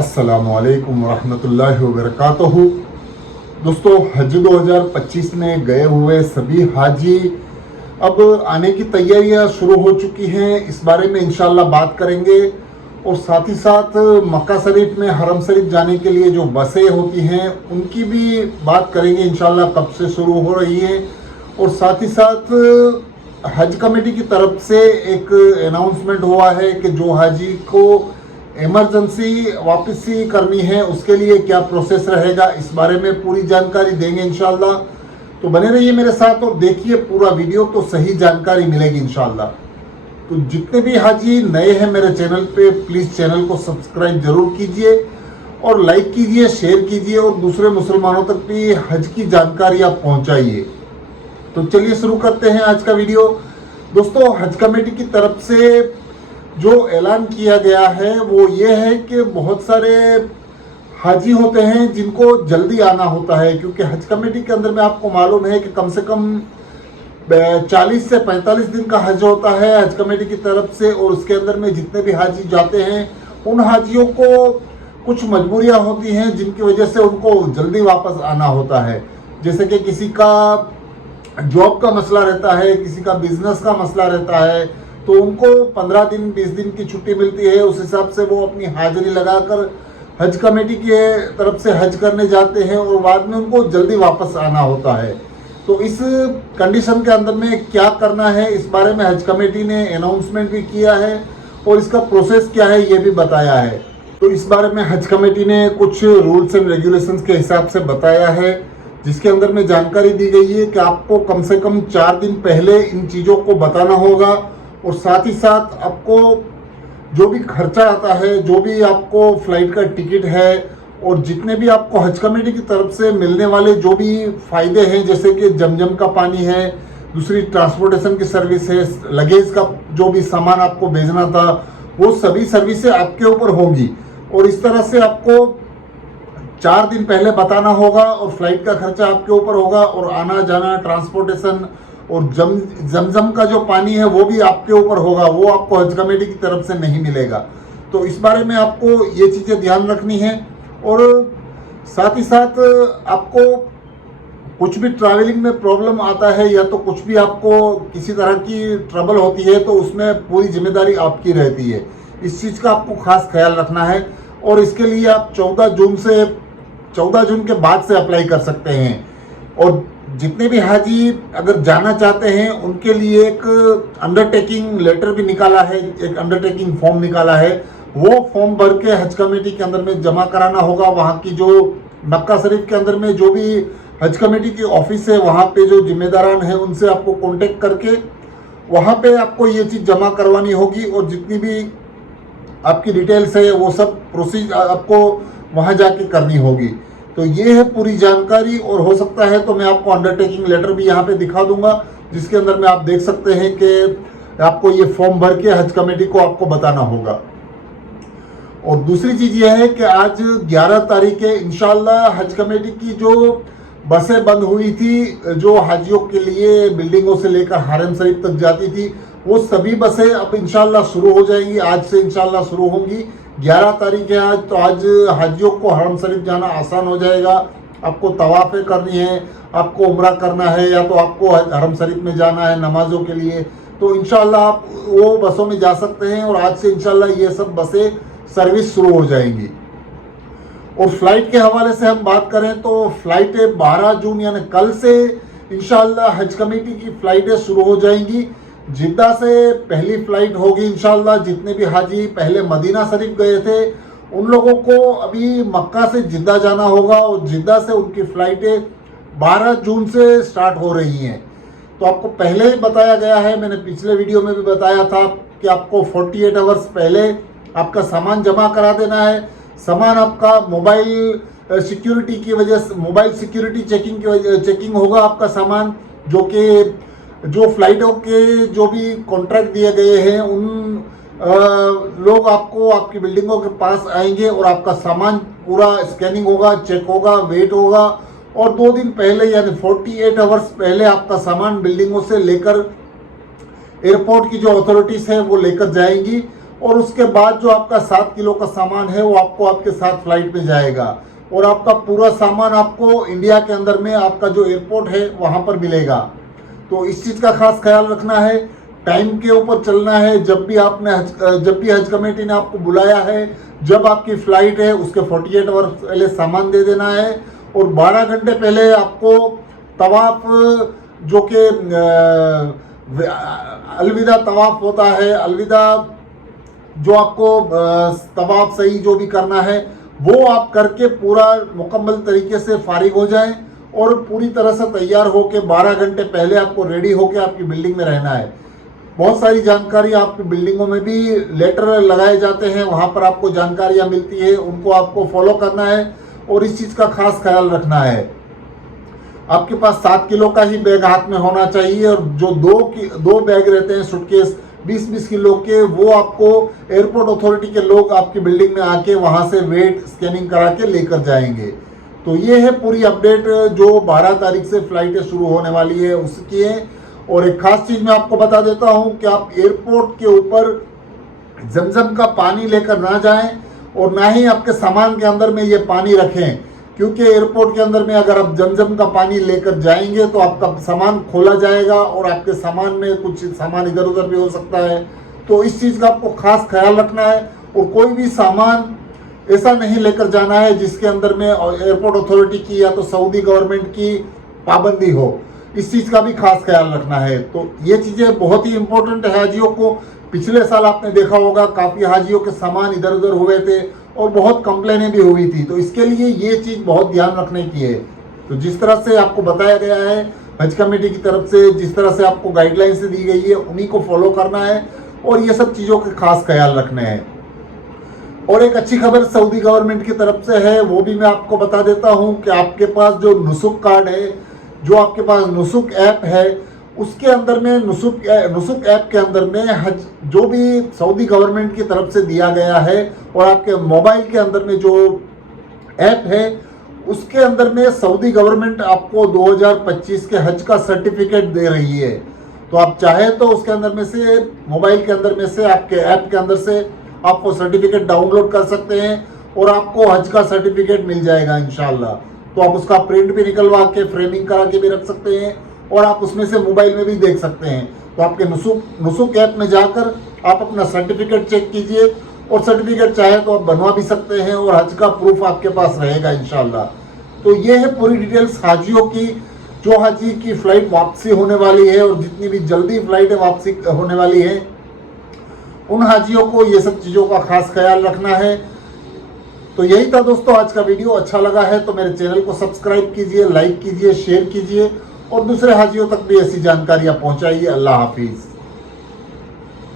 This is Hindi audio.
अस्सलामुअलैकुम वरहमतुल्लाहि वबरकातुहू। दोस्तों, हज 2025 में गए हुए सभी हाजी अब आने की तैयारियां शुरू हो चुकी हैं। इस बारे में इंशाल्लाह बात करेंगे और साथ ही साथ मक्का शरीफ में हरम शरीफ जाने के लिए जो बसें होती हैं उनकी भी बात करेंगे इंशाल्लाह, कब से शुरू हो रही है। और साथ ही साथ हज कमेटी की तरफ से एक अनाउंसमेंट हुआ है कि जो हाजी को इमरजेंसी वापसी करनी है उसके लिए क्या प्रोसेस रहेगा, इस बारे में पूरी जानकारी देंगे इंशाल्लाह। तो बने रहिए मेरे साथ और देखिए पूरा वीडियो, तो सही जानकारी मिलेगी इंशाल्लाह। तो जितने भी हाजी नए हैं मेरे चैनल पे, प्लीज़ चैनल को सब्सक्राइब जरूर कीजिए और लाइक कीजिए, शेयर कीजिए और दूसरे मुसलमानों तक भी हज की जानकारी आप पहुँचाइए। तो चलिए शुरू करते हैं आज का वीडियो। दोस्तों, हज कमेटी की तरफ से जो ऐलान किया गया है वो ये है कि बहुत सारे हाजी होते हैं जिनको जल्दी आना होता है, क्योंकि हज कमेटी के अंदर में आपको मालूम है कि कम से कम 40 से 45 दिन का हज होता है हज कमेटी की तरफ से। और उसके अंदर में जितने भी हाजी जाते हैं उन हाजियों को कुछ मजबूरियां होती हैं जिनकी वजह से उनको जल्दी वापस आना होता है। जैसे कि किसी का जॉब का मसला रहता है, किसी का बिजनेस का मसला रहता है, तो उनको 15 दिन 20 दिन की छुट्टी मिलती है। उस हिसाब से वो अपनी हाजिरी लगाकर हज कमेटी के तरफ से हज करने जाते हैं और बाद में उनको जल्दी वापस आना होता है। तो इस कंडीशन के अंदर में क्या करना है इस बारे में हज कमेटी ने अनाउंसमेंट भी किया है और इसका प्रोसेस क्या है ये भी बताया है। तो इस बारे में हज कमेटी ने कुछ रूल्स एंड रेगुलेशंस के हिसाब से बताया है, जिसके अंदर में जानकारी दी गई है कि आपको कम से कम 4 दिन पहले इन चीज़ों को बताना होगा। और साथ ही साथ आपको जो भी खर्चा आता है, जो भी आपको फ्लाइट का टिकट है और जितने भी आपको हज कमेटी की तरफ से मिलने वाले जो भी फ़ायदे हैं, जैसे कि जमजम का पानी है, दूसरी ट्रांसपोर्टेशन की सर्विस है, लगेज का जो भी सामान आपको भेजना था वो सभी सर्विसें आपके ऊपर होंगी। और इस तरह से आपको 4 दिन पहले बताना होगा और फ्लाइट का खर्चा आपके ऊपर होगा और आना जाना ट्रांसपोर्टेशन और जमजम का जो पानी है वो भी आपके ऊपर होगा, वो आपको हज कमेटी की तरफ से नहीं मिलेगा। तो इस बारे में आपको ये चीज़ें ध्यान रखनी है। और साथ ही साथ आपको कुछ भी ट्रैवलिंग में प्रॉब्लम आता है या तो कुछ भी आपको किसी तरह की ट्रबल होती है तो उसमें पूरी जिम्मेदारी आपकी रहती है। इस चीज़ का आपको खास ख्याल रखना है और इसके लिए आप 14 जून के बाद से अप्लाई कर सकते हैं। और जितने भी हाजी अगर जाना चाहते हैं उनके लिए एक अंडरटेकिंग लेटर भी निकाला है, एक अंडरटेकिंग फॉर्म निकाला है। वो फॉर्म भर के हज कमेटी के अंदर में जमा कराना होगा। वहाँ की जो मक्का शरीफ के अंदर में जो भी हज कमेटी की ऑफिस है वहाँ पे जो जिम्मेदारान हैं उनसे आपको कांटेक्ट करके वहाँ पे आपको ये चीज़ जमा करवानी होगी और जितनी भी आपकी डिटेल्स है वो सब प्रोसीज आपको वहाँ जाके करनी होगी। तो ये है पूरी जानकारी। और हो सकता है तो मैं आपको अंडरटेकिंग लेटर भी यहाँ पे दिखा दूंगा, जिसके अंदर में आप देख सकते हैं कि आपको ये फॉर्म भर के हज कमेटी को आपको बताना होगा। और दूसरी चीज़ ये है कि आज 11 तारीख है, इंशाल्लाह हज कमेटी की जो बसें बंद हुई थी जो हाजियों के लिए बिल्डिंगों से लेकर हरम शरीफ तक जाती थी, वो सभी बसें अब इंशाल्लाह शुरू हो जाएंगी। आज से इंशाल्लाह शुरू होंगी। 11 तारीख है आज, तो आज हाजियों को हरम शरीफ जाना आसान हो जाएगा। आपको तवाफ़ें करनी है, आपको उम्रा करना है या तो आपको हरम शरीफ में जाना है नमाजों के लिए, तो इंशाल्लाह आप वो बसों में जा सकते हैं। और आज से इंशाल्लाह ये सब बसें सर्विस शुरू हो जाएंगी। और फ्लाइट के हवाले से हम बात करें तो फ्लाइटें 12 जून यानी कल से इंशाल्लाह हज कमेटी की फ़्लाइटें शुरू हो जाएंगी। जिद्दा से पहली फ़्लाइट होगी इंशाल्लाह। जितने भी हाजी पहले मदीना शरीफ गए थे उन लोगों को अभी मक्का से जिद्दा जाना होगा और जिद्दा से उनकी फ़्लाइटें 12 जून से स्टार्ट हो रही हैं। तो आपको पहले ही बताया गया है, मैंने पिछले वीडियो में भी बताया था कि आपको 48 आवर्स पहले आपका सामान जमा करा देना है। सामान आपका मोबाइल सिक्योरिटी की वजह से, मोबाइल सिक्योरिटी चेकिंग होगा आपका सामान, जो फ्लाइटों के जो भी कॉन्ट्रैक्ट दिए गए हैं उन लोग आपको आपकी बिल्डिंगों के पास आएंगे और आपका सामान पूरा स्कैनिंग होगा, चेक होगा, वेट होगा। और 2 दिन पहले यानी 48 आवर्स पहले आपका सामान बिल्डिंगों से लेकर एयरपोर्ट की जो अथॉरिटीज़ हैं वो लेकर जाएंगी और उसके बाद जो आपका 7 किलो का सामान है वो आपको आपके साथ फ्लाइट में जाएगा और आपका पूरा सामान आपको इंडिया के अंदर में आपका जो एयरपोर्ट है वहाँ पर मिलेगा। तो इस चीज़ का खास ख्याल रखना है, टाइम के ऊपर चलना है। जब भी हज कमेटी ने आपको बुलाया है, जब आपकी फ़्लाइट है उसके 48 आवर पहले सामान दे देना है और 12 घंटे पहले आपको तवाफ जो कि अलविदा तवाफ होता है, अलविदा जो आपको तवाफ सही जो भी करना है वो आप करके पूरा मुकम्मल तरीके से फारिग हो जाएं और पूरी तरह से तैयार होकर 12 घंटे पहले आपको रेडी होकर आपकी बिल्डिंग में रहना है। बहुत सारी जानकारी आपकी बिल्डिंगों में भी लेटर लगाए जाते हैं, वहाँ पर आपको जानकारियाँ मिलती है, उनको आपको फॉलो करना है और इस चीज़ का खास ख्याल रखना है। आपके पास 7 किलो का ही बैग हाथ में होना चाहिए और जो दो बैग रहते हैं सूटकेस 20-20 किलो के, वो आपको एयरपोर्ट अथॉरिटी के लोग आपकी बिल्डिंग में आके वहाँ से वेट स्कैनिंग करा के लेकर जाएंगे। तो ये है पूरी अपडेट जो 12 तारीख से फ्लाइटें शुरू होने वाली है उसकी है। और एक खास चीज़ मैं आपको बता देता हूँ कि आप एयरपोर्ट के ऊपर जमजम का पानी लेकर ना जाएं और ना ही आपके सामान के अंदर में ये पानी रखें, क्योंकि एयरपोर्ट के अंदर में अगर आप जमजम का पानी लेकर जाएंगे तो आपका सामान खोला जाएगा और आपके सामान में कुछ सामान इधर उधर भी हो सकता है। तो इस चीज़ का आपको खास ख्याल रखना है और कोई भी सामान ऐसा नहीं लेकर जाना है जिसके अंदर में एयरपोर्ट अथॉरिटी की या तो सऊदी गवर्नमेंट की पाबंदी हो। इस चीज़ का भी खास ख्याल रखना है। तो ये चीज़ें बहुत ही इंपॉर्टेंट है हाजियों को। पिछले साल आपने देखा होगा काफ़ी हाजियों के सामान इधर उधर हुए थे और बहुत कंप्लेनें भी हुई थी। तो इसके लिए ये चीज़ बहुत ध्यान रखने की है। तो जिस तरह से आपको बताया गया है हज कमेटी की तरफ से, जिस तरह से आपको गाइडलाइन से दी गई है, उन्हीं को फॉलो करना है और ये सब चीज़ों के खास ख्याल रखने हैं। और एक अच्छी खबर सऊदी गवर्नमेंट की तरफ से है, वो भी मैं आपको बता देता हूँ कि आपके पास जो नुसुक कार्ड है, जो आपके पास नुसुक ऐप है, उसके अंदर में नुसुक ऐप के अंदर में हज जो भी सऊदी गवर्नमेंट की तरफ से दिया गया है और आपके मोबाइल के अंदर में जो ऐप है उसके अंदर में सऊदी गवर्नमेंट आपको 2025 के हज का सर्टिफिकेट दे रही है। तो आप चाहे तो उसके अंदर में से मोबाइल के अंदर में से आपके ऐप के अंदर से आप वो सर्टिफिकेट डाउनलोड कर सकते हैं और आपको हज का सर्टिफिकेट मिल जाएगा इंशाल्लाह। तो आप उसका प्रिंट भी निकलवा के फ्रेमिंग करा के भी रख सकते हैं और आप उसमें से मोबाइल में भी देख सकते हैं। तो आपके नुसुक ऐप में जाकर आप अपना सर्टिफिकेट चेक कीजिए और सर्टिफिकेट चाहे तो आप बनवा भी सकते हैं और हज का प्रूफ आपके पास रहेगा इंशाल्लाह। तो ये है पूरी डिटेल्स हाजियों की, जो हाजी की फ़्लाइट वापसी होने वाली है और जितनी भी जल्दी फ़्लाइटें वापसी होने वाली है उन हाजियों को ये सब चीज़ों का खास ख्याल रखना है। तो यही था दोस्तों आज का वीडियो। अच्छा लगा है तो मेरे चैनल को सब्सक्राइब कीजिए, लाइक कीजिए, शेयर कीजिए और दूसरे हाजियों तक भी ऐसी जानकारियाँ पहुँचाइए। अल्लाह हाफिज़।